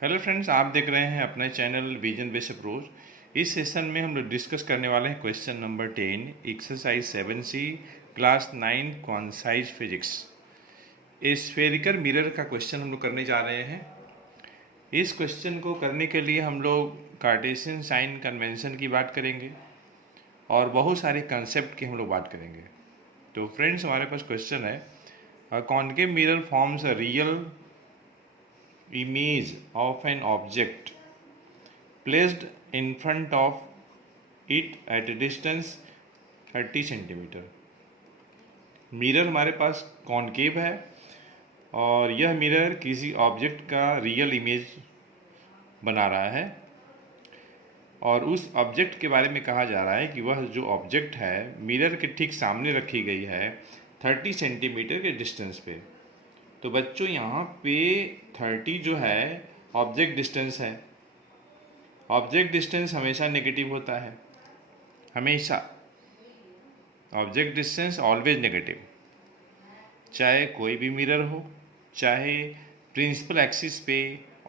Hello friends, आप देख रहे हैं अपने चैनल विजन बेस्ड अप्रोच। इस सेशन में हम लोग डिस्कस करने वाले हैं question number 10 exercise 7C class 9 quantize physics. Spherical mirror का क्वेश्चन हम लोग करने जा रहे हैं। इस क्वेश्चन को करने के लिए हम लोग कार्टेशियन साइन कन्वेंशन की बात करेंगे और बहुत सारे कंसेप्ट की हम लोग बात करेंगे। तो फ्रेंड्स, हमारे पास क्वेश्चन है, a concave mirror forms a real image of an object placed in front of it at a distance 30 centimetre. Mirror हमारे पास कॉन्केव है और यह मिरर किसी ऑब्जेक्ट का रियल इमेज बना रहा है और उस ऑब्जेक्ट के बारे में कहा जा रहा है कि वह जो ऑब्जेक्ट है मिरर के ठीक सामने रखी गई है 30 सेंटीमीटर के डिस्टेंस पे। तो बच्चों, यहाँ पे 30 जो है ऑब्जेक्ट डिस्टेंस है। ऑब्जेक्ट डिस्टेंस हमेशा नेगेटिव होता है, हमेशा ऑब्जेक्ट डिस्टेंस ऑलवेज नेगेटिव, चाहे कोई भी मिरर हो, चाहे प्रिंसिपल एक्सिस पे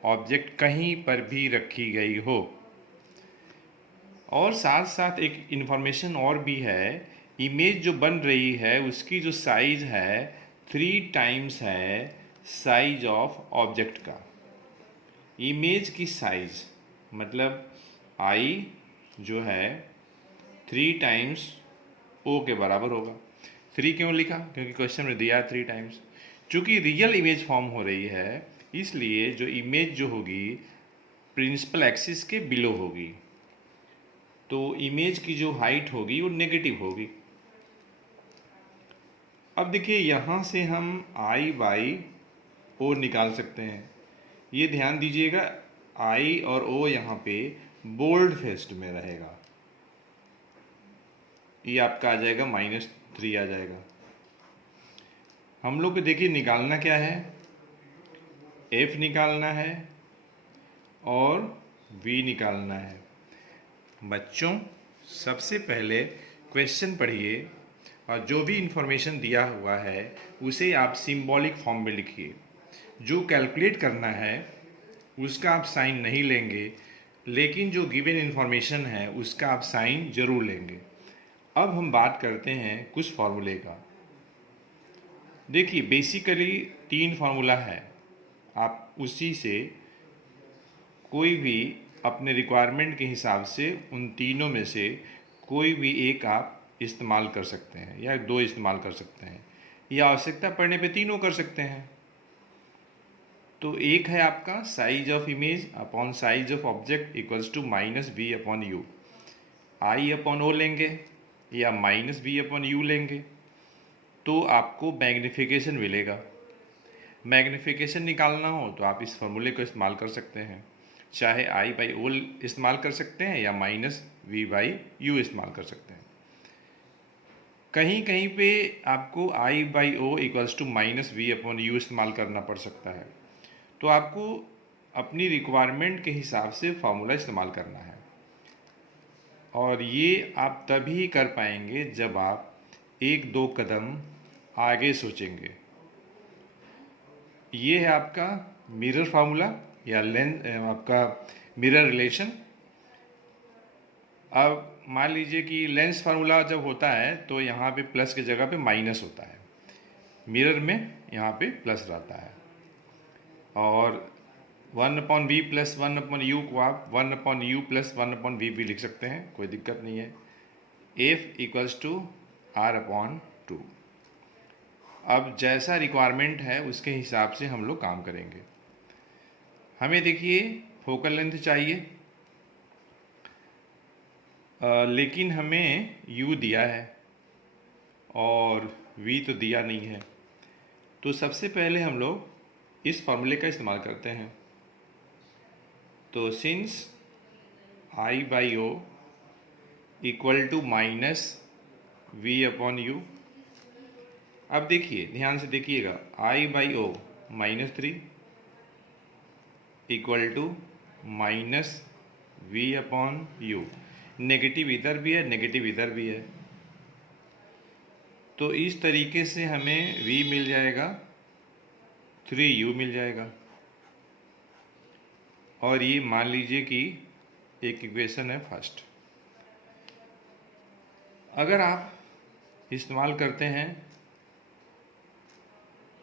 ऑब्जेक्ट कहीं पर भी रखी गई हो। और साथ साथ एक इन्फॉर्मेशन और भी है, इमेज जो बन रही है उसकी जो साइज है 3 टाइम्स है साइज ऑफ ऑब्जेक्ट का। इमेज की साइज मतलब आई जो है 3 टाइम्स ओ के बराबर होगा। 3 क्यों लिखा? क्योंकि क्वेश्चन में दिया 3 टाइम्स। चूँकि रियल इमेज फॉर्म हो रही है इसलिए जो इमेज जो होगी प्रिंसिपल एक्सिस के बिलो होगी, तो इमेज की जो हाइट होगी वो नेगेटिव होगी। अब देखिए, यहाँ से हम आई बाई ओ निकाल सकते हैं। ये ध्यान दीजिएगा, आई और ओ यहाँ पे बोल्ड फेस्ड में रहेगा। ये आपका आ जाएगा -3 आ जाएगा। हम लोग को देखिए निकालना क्या है, एफ निकालना है और वी निकालना है। बच्चों, सबसे पहले क्वेश्चन पढ़िए और जो भी इंफॉर्मेशन दिया हुआ है उसे आप सिंबॉलिक फॉर्म में लिखिए। जो कैलकुलेट करना है उसका आप साइन नहीं लेंगे, लेकिन जो गिवन इन्फॉर्मेशन है उसका आप साइन जरूर लेंगे। अब हम बात करते हैं कुछ फार्मूले का। देखिए, बेसिकली 3 फार्मूला है, आप उसी से कोई भी अपने रिक्वायरमेंट के हिसाब से उन तीनों में से कोई भी एक आप इस्तेमाल कर सकते हैं या 2 इस्तेमाल कर सकते हैं, या आवश्यकता पड़ने पे तीनों कर सकते हैं। तो एक है आपका size of image upon size of object equals to -v upon u. I upon O लेंगे या -v अपॉन यू लेंगे तो आपको मैग्नीफिकेशन मिलेगा। मैग्नीफिकेशन निकालना हो तो आप इस फॉर्मूले को इस्तेमाल कर सकते हैं, चाहे आई बाई ओ इस्तेमाल कर सकते हैं या -v बाई यू इस्तेमाल कर सकते हैं। कहीं कहीं पे आपको I by O equals to -v upon U इस्तेमाल करना पड़ सकता है। तो आपको अपनी रिक्वायरमेंट के हिसाब से फार्मूला इस्तेमाल करना है और ये आप तभी कर पाएंगे जब आप 1-2 कदम आगे सोचेंगे। ये है आपका मिरर फार्मूला या लेंस, आपका मिरर रिलेशन। अब मान लीजिए कि लेंस फार्मूला जब होता है तो यहाँ पे प्लस की जगह पे माइनस होता है, मिरर में यहाँ पे प्लस रहता है। और 1/v प्लस 1/u को आप 1/u प्लस 1/v भी लिख सकते हैं, कोई दिक्कत नहीं है। F equals to r/2। अब जैसा रिक्वायरमेंट है उसके हिसाब से हम लोग काम करेंगे। हमें देखिए फोकल लेंथ चाहिए, लेकिन हमें u दिया है और v तो दिया नहीं है। तो सबसे पहले हम लोग इस फॉर्मूले का इस्तेमाल करते हैं। तो since I by O equal to -v upon U. अब देखिए, ध्यान से देखिएगा, I by O -3 equal to -v upon U. Negative इधर भी है, नेगेटिव इधर भी है, तो इस तरीके से हमें v मिल जाएगा, 3u मिल जाएगा। और ये मान लीजिए कि एक इक्वेशन है फर्स्ट। अगर आप इस्तेमाल करते हैं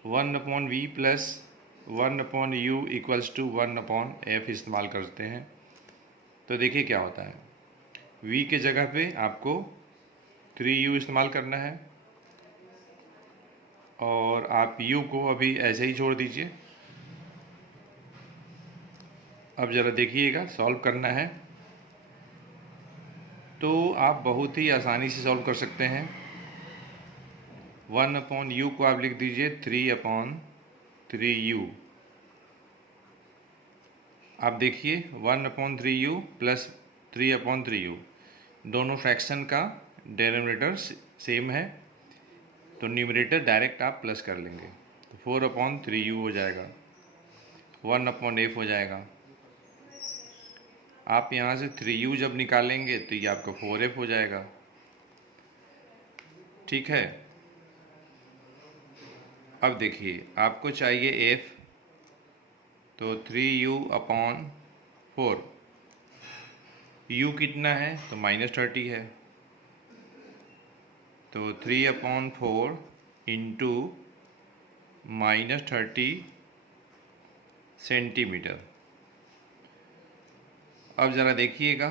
1/v plus 1/u equals to 1/f इस्तेमाल करते हैं तो देखिए क्या होता है। v के जगह पे आपको 3u इस्तेमाल करना है और आप u को अभी ऐसे ही छोड़ दीजिए। अब ज़रा देखिएगा, सॉल्व करना है तो आप बहुत ही आसानी से सॉल्व कर सकते हैं। 1/u को आप लिख दीजिए 3/3u। आप देखिए 1/3u प्लस 3/3u दोनों फ्रैक्शन का डिनोमिनेटर सेम है तो न्यूमरेटर डायरेक्ट आप प्लस कर लेंगे तो 4/3u हो जाएगा, 1/f हो जाएगा। आप यहाँ से 3u जब निकालेंगे तो ये आपका 4f हो जाएगा। ठीक है, अब देखिए आपको चाहिए f तो 3u/4। u कितना है तो -30 है तो 3/4 इंटू -30 सेंटीमीटर। अब ज़रा देखिएगा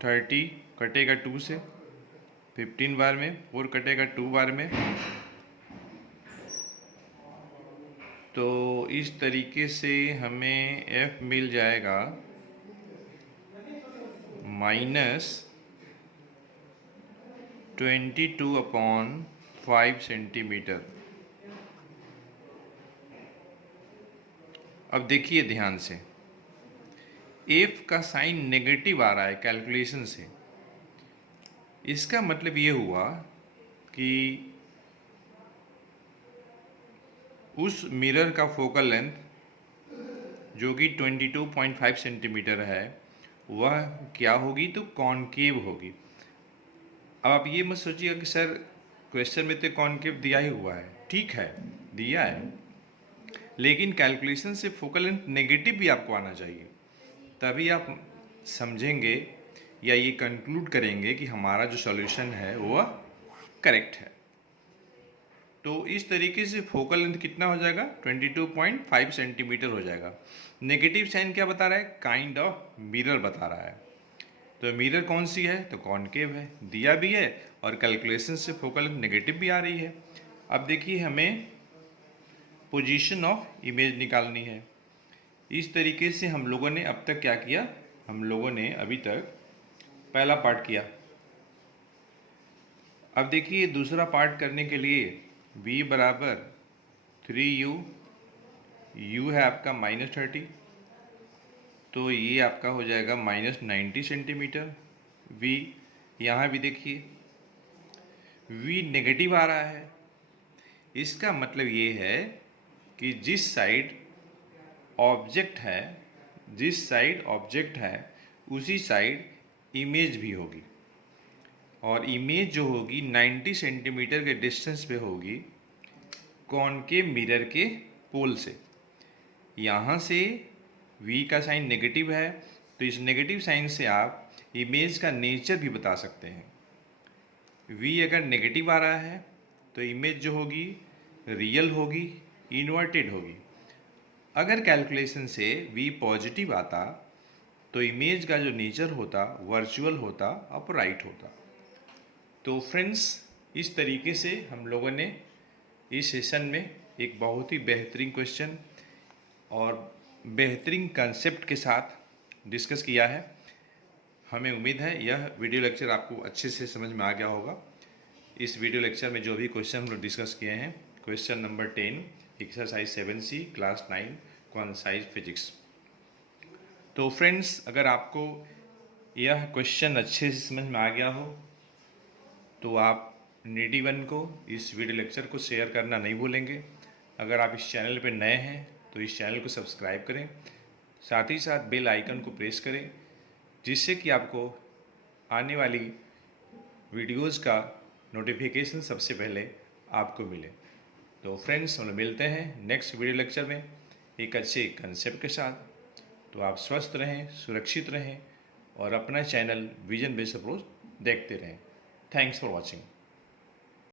30 कटेगा 2 से 15 बार में, 4 कटेगा 2 बार में, तो इस तरीके से हमें f मिल जाएगा -22/5 सेंटीमीटर। अब देखिए ध्यान से, f का साइन नेगेटिव आ रहा है कैलकुलेशन से। इसका मतलब ये हुआ कि उस मिरर का फोकल लेंथ जो कि 22.5 सेंटीमीटर है वह क्या होगी तो कॉनकेव होगी। अब आप ये मत सोचिएगा कि सर क्वेश्चन में तो कॉनकेव दिया ही हुआ है। ठीक है, दिया है, लेकिन कैलकुलेशन से फोकल लेंथ नेगेटिव भी आपको आना चाहिए, तभी आप समझेंगे या ये कंक्लूड करेंगे कि हमारा जो सॉल्यूशन है वह करेक्ट है। तो इस तरीके से फोकल लेंथ कितना हो जाएगा 22.5 सेंटीमीटर हो जाएगा। नेगेटिव साइन क्या बता रहा है, काइंड ऑफ मिरर बता रहा है। तो मिरर कौन सी है तो कॉनकेव है, दिया भी है और कैलकुलेशन से फोकल लेंथ नेगेटिव भी आ रही है। अब देखिए हमें पोजीशन ऑफ इमेज निकालनी है। इस तरीके से हम लोगों ने अब तक क्या किया, हम लोगों ने अभी तक पहला पार्ट किया। अब देखिए दूसरा पार्ट करने के लिए v बराबर 3u, u है आपका -30 तो ये आपका हो जाएगा -90 सेंटीमीटर। v यहाँ भी देखिए v नेगेटिव आ रहा है, इसका मतलब ये है कि जिस साइड ऑब्जेक्ट है उसी साइड इमेज भी होगी और इमेज जो होगी 90 सेंटीमीटर के डिस्टेंस पे होगी कॉनकेव मिरर के पोल से। यहाँ से v का साइन नेगेटिव है तो इस नेगेटिव साइन से आप इमेज का नेचर भी बता सकते हैं। v अगर नेगेटिव आ रहा है तो इमेज जो होगी रियल होगी, इन्वर्टेड होगी। अगर कैलकुलेशन से v पॉजिटिव आता तो इमेज का जो नेचर होता वर्चुअल होता, अपराइट होता। तो फ्रेंड्स इस तरीके से हम लोगों ने इस सेशन में एक बहुत ही बेहतरीन क्वेश्चन और बेहतरीन कंसेप्ट के साथ डिस्कस किया है। हमें उम्मीद है यह वीडियो लेक्चर आपको अच्छे से समझ में आ गया होगा। इस वीडियो लेक्चर में जो भी क्वेश्चन हम लोग डिस्कस किए हैं, question number 10 exercise 7C class 9 quantized physics. तो फ्रेंड्स अगर आपको यह क्वेश्चन अच्छे से समझ में आ गया हो तो आप नेडी1 को इस वीडियो लेक्चर को शेयर करना नहीं भूलेंगे। अगर आप इस चैनल पर नए हैं तो इस चैनल को सब्सक्राइब करें, साथ ही साथ बेल आइकन को प्रेस करें जिससे कि आपको आने वाली वीडियोज़ का नोटिफिकेशन सबसे पहले आपको मिले। तो फ्रेंड्स हम लोग मिलते हैं नेक्स्ट वीडियो लेक्चर में एक अच्छे कंसेप्ट के साथ। तो आप स्वस्थ रहें, सुरक्षित रहें और अपना चैनल विजन बेस्ड अप्रोच देखते रहें। Thanks for watching.